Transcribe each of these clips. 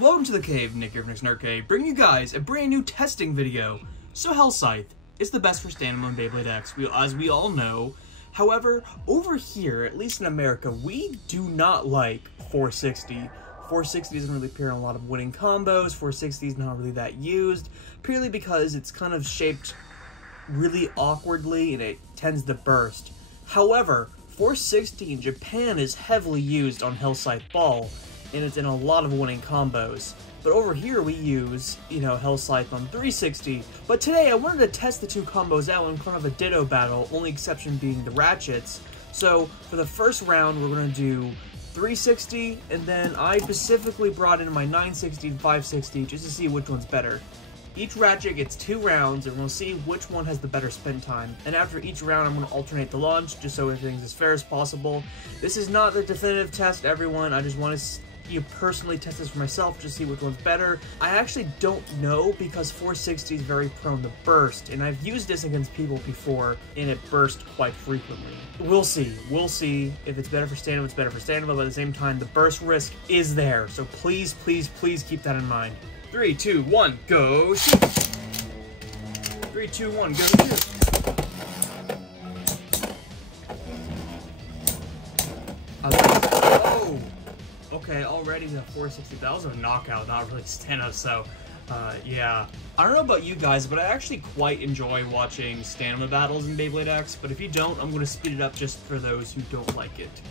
Welcome to the cave, Nick here from Nick's Nerd Cave, bringing you guys a brand new testing video. So Hellscythe is the best for standalone Beyblade X, as we all know. However, over here, at least in America, we do not like 460. 460 doesn't really appear in a lot of winning combos. 460 is not really that used, purely because it's kind of shaped really awkwardly and it tends to burst. However, 460 in Japan is heavily used on Hellscythe Ball, and it's in a lot of winning combos. But over here we use, Hellscythe on 360. But today I wanted to test the two combos out in kind of a ditto battle, only exception being the Ratchets. So for the first round we're going to do 360, and then I specifically brought in my 960 and 560 just to see which one's better. Each Ratchet gets 2 rounds, and we'll see which one has the better spin time. And after each round, I'm going to alternate the launch, just so everything's as fair as possible. This is not the definitive test, everyone. I just want to personally test this for myself, just see which one's better. I actually don't know, because 460 is very prone to burst, and I've used this against people before, and it burst quite frequently. We'll see. We'll see. If it's better for stand-up, it's better for stand-up, but at the same time, the burst risk is there. So please, please, please keep that in mind. 3, 2, 1, go shoot! 3, 2, 1, go shoot! Oh! Okay, already the 460, that was a knockout, not really stand-up, so, yeah. I don't know about you guys, but I actually quite enjoy watching stamina battles in Beyblade X, but if you don't, I'm going to speed it up just for those who don't like it.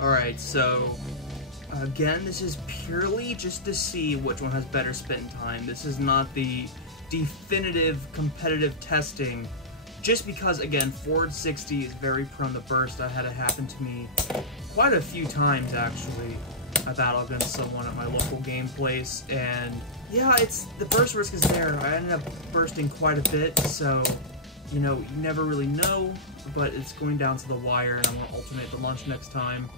Alright, so, again, this is purely just to see which one has better spin time. This is not the definitive competitive testing, just because, again, 460 is very prone to burst. I had it happen to me quite a few times, actually. I battled against someone at my local game place, and yeah, the burst risk is there. I ended up bursting quite a bit, so, you never really know, but it's going down to the wire, and I'm going to alternate the launch next time.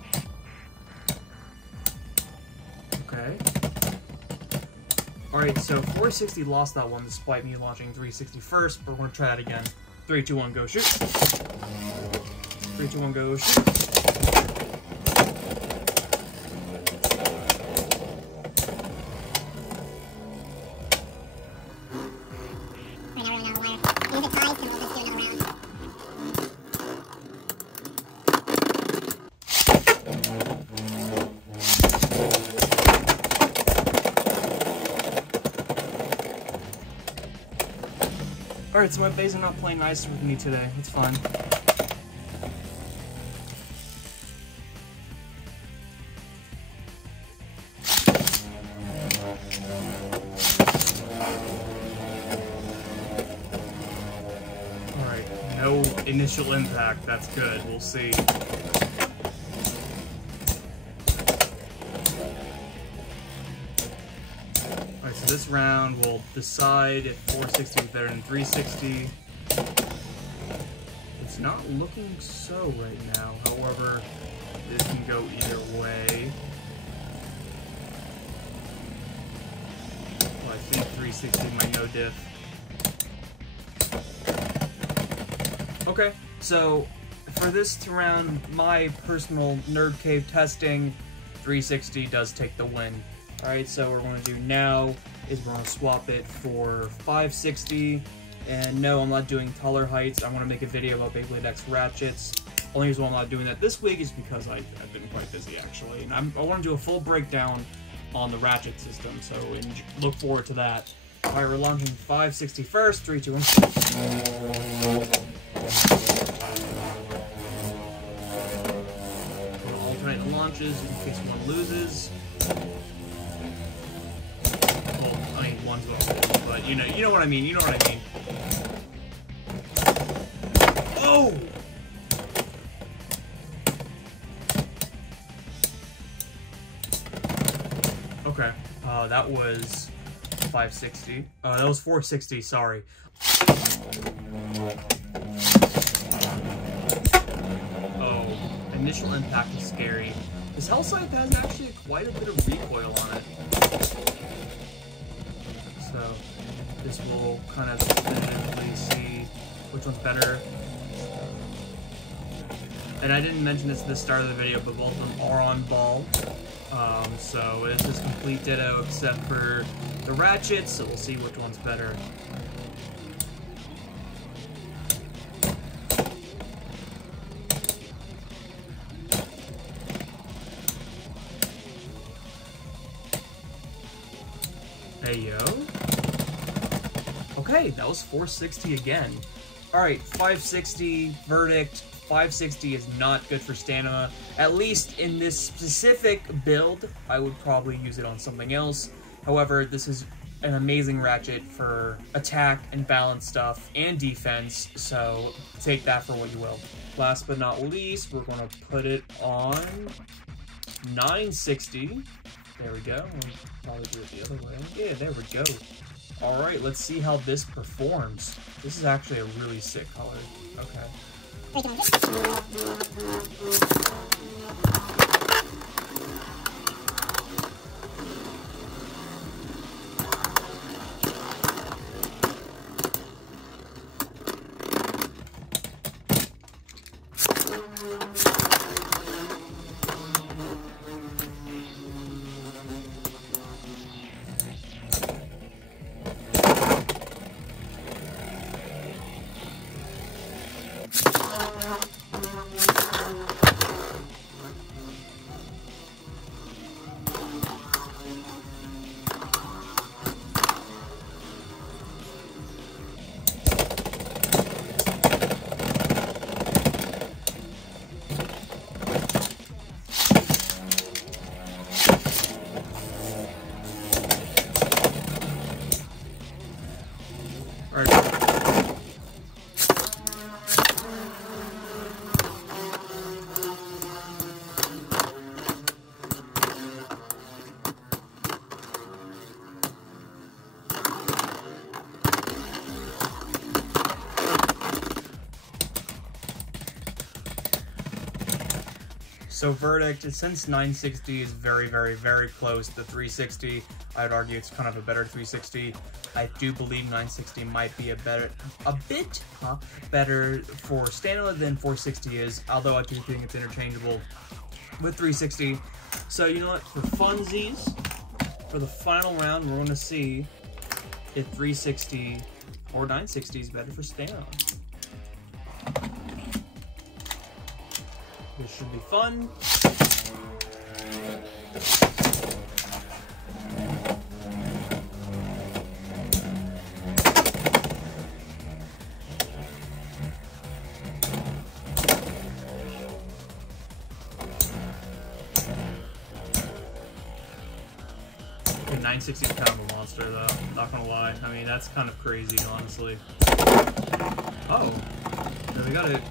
Okay. Alright, so 460 lost that one despite me launching 360 first, but we're going to try that again. 3, 2, 1, go shoot. 3, 2, 1, go shoot. Alright, so my bays are not playing nice with me today. It's fun. Alright, no initial impact. That's good. We'll see. Alright, so this round will decide if 460 is better than 360. It's not looking so right now. However, this can go either way. Well, I think 360 might no diff. Okay, so for this round, my personal Nerd Cave testing, 360 does take the win. Alright, so what we're going to do now is we're going to swap it for 560, and no, I'm not doing taller heights. I want to make a video about Beyblade X Ratchets. Only reason why I'm not doing that this week is because I've been quite busy, actually, and I want to do a full breakdown on the Ratchet system, so look forward to that. Alright, we're launching 560 first, 3, 2, 1. We'll alternate the launches in case one loses. Well, I mean, one's going to lose, but you know what I mean, you know what I mean. Oh! Okay, that was 560. That was 460, sorry. Oh, initial impact is scary. This Hellscythe has actually quite a bit of recoil on it. So, this will kind of definitively see which one's better. And I didn't mention this at the start of the video, but both of them are on ball. So it's just complete ditto except for the Ratchet, so we'll see which one's better. Hey yo. Okay, that was 460 again. Alright, 560, verdict. 560 is not good for stamina. At least in this specific build, I would probably use it on something else. However, this is an amazing Ratchet for attack and balance stuff and defense, so take that for what you will. Last but not least, we're going to put it on 960. There we go. We'll probably do it the other way. Yeah, there we go. Alright, let's see how this performs. This is actually a really sick color. Okay. So verdict, since 960 is very, very, very close to 360, I'd argue it's kind of a better 360. I do believe 960 might be a bit better for stamina than 460 is, although I do think it's interchangeable with 360. So you know what, for funsies, for the final round, we're going to see if 360 or 960 is better for stamina. This should be fun. Okay, 960 is kind of a monster though, not gonna lie. I mean, that's kind of crazy, honestly. Oh, so we got it.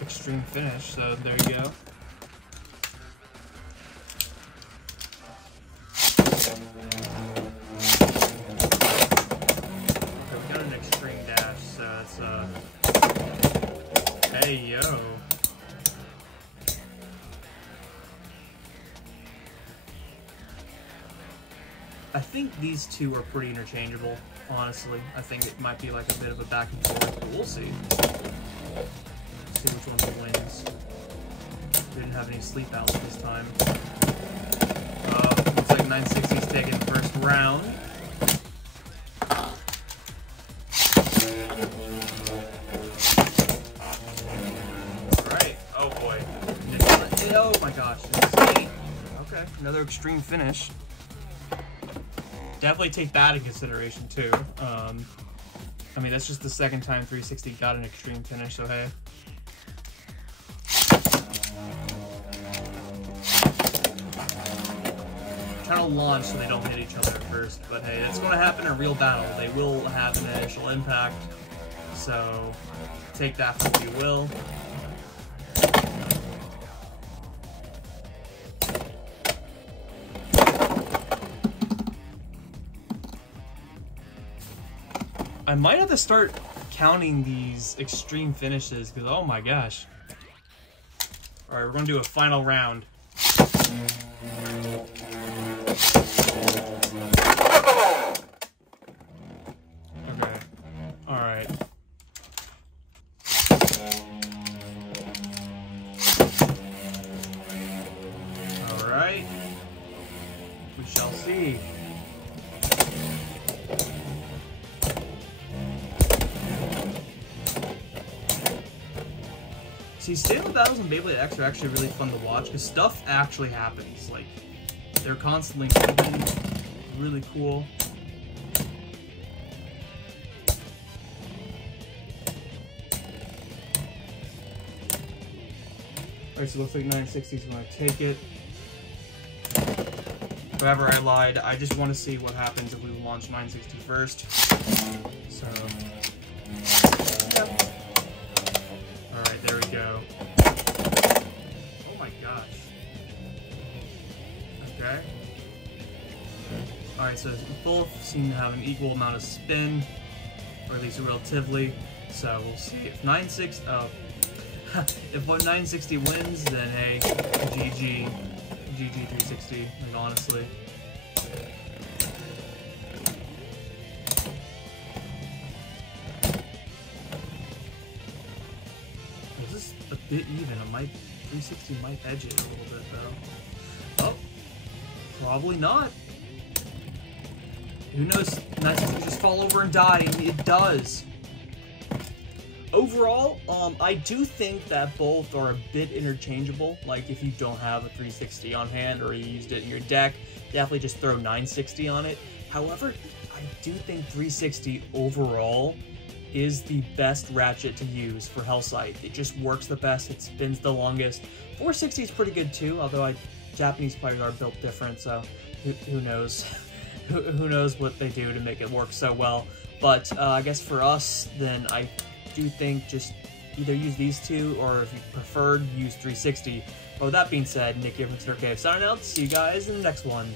Extreme finish, so there you go. Okay, we got an extreme dash, so it's hey yo. I think these two are pretty interchangeable, honestly. I think it might be like a bit of a back and forth, but we'll see. See which one wins. We didn't have any sleep outs this time. Looks like 960's taking the first round. Alright, oh boy. Oh my gosh. Okay, another extreme finish. Definitely take that in consideration too. I mean, that's just the second time 360 got an extreme finish, so hey. Trying to launch so they don't hit each other at first, but hey, it's going to happen in a real battle. They will have an initial impact, so take that for what you will. I might have to start counting these extreme finishes, because oh my gosh. Alright, we're going to do a final round. Okay. Alright. See, stand-up battles on Beyblade X are actually really fun to watch, because stuff actually happens. Like, they're constantly moving. Really cool. Alright, so it looks like 960 is going to take it. However, I lied. I just want to see what happens if we launch 960 first. So, yep. Alright, there we go. Oh my gosh. Okay. Alright, so both seem to have an equal amount of spin, or at least relatively. So we'll see if 960. Oh, if 960 wins, then hey, GG, GG 360. Like honestly. Is this a bit even? It might 360 might edge it a little bit though. Oh, probably not. Who knows? 960 just fall over and die, and it does. Overall, I do think that both are a bit interchangeable. Like, if you don't have a 360 on hand or you used it in your deck, definitely just throw 960 on it. However, I do think 360 overall is the best Ratchet to use for Hellscythe. It just works the best, it spins the longest. 460 is pretty good too, although Japanese players are built different, so who knows? Who knows what they do to make it work so well. But I guess for us, then I do think just either use these two, or if you preferred, use 360. But with that being said, Nick here from Snurcave signing out. See you guys in the next one.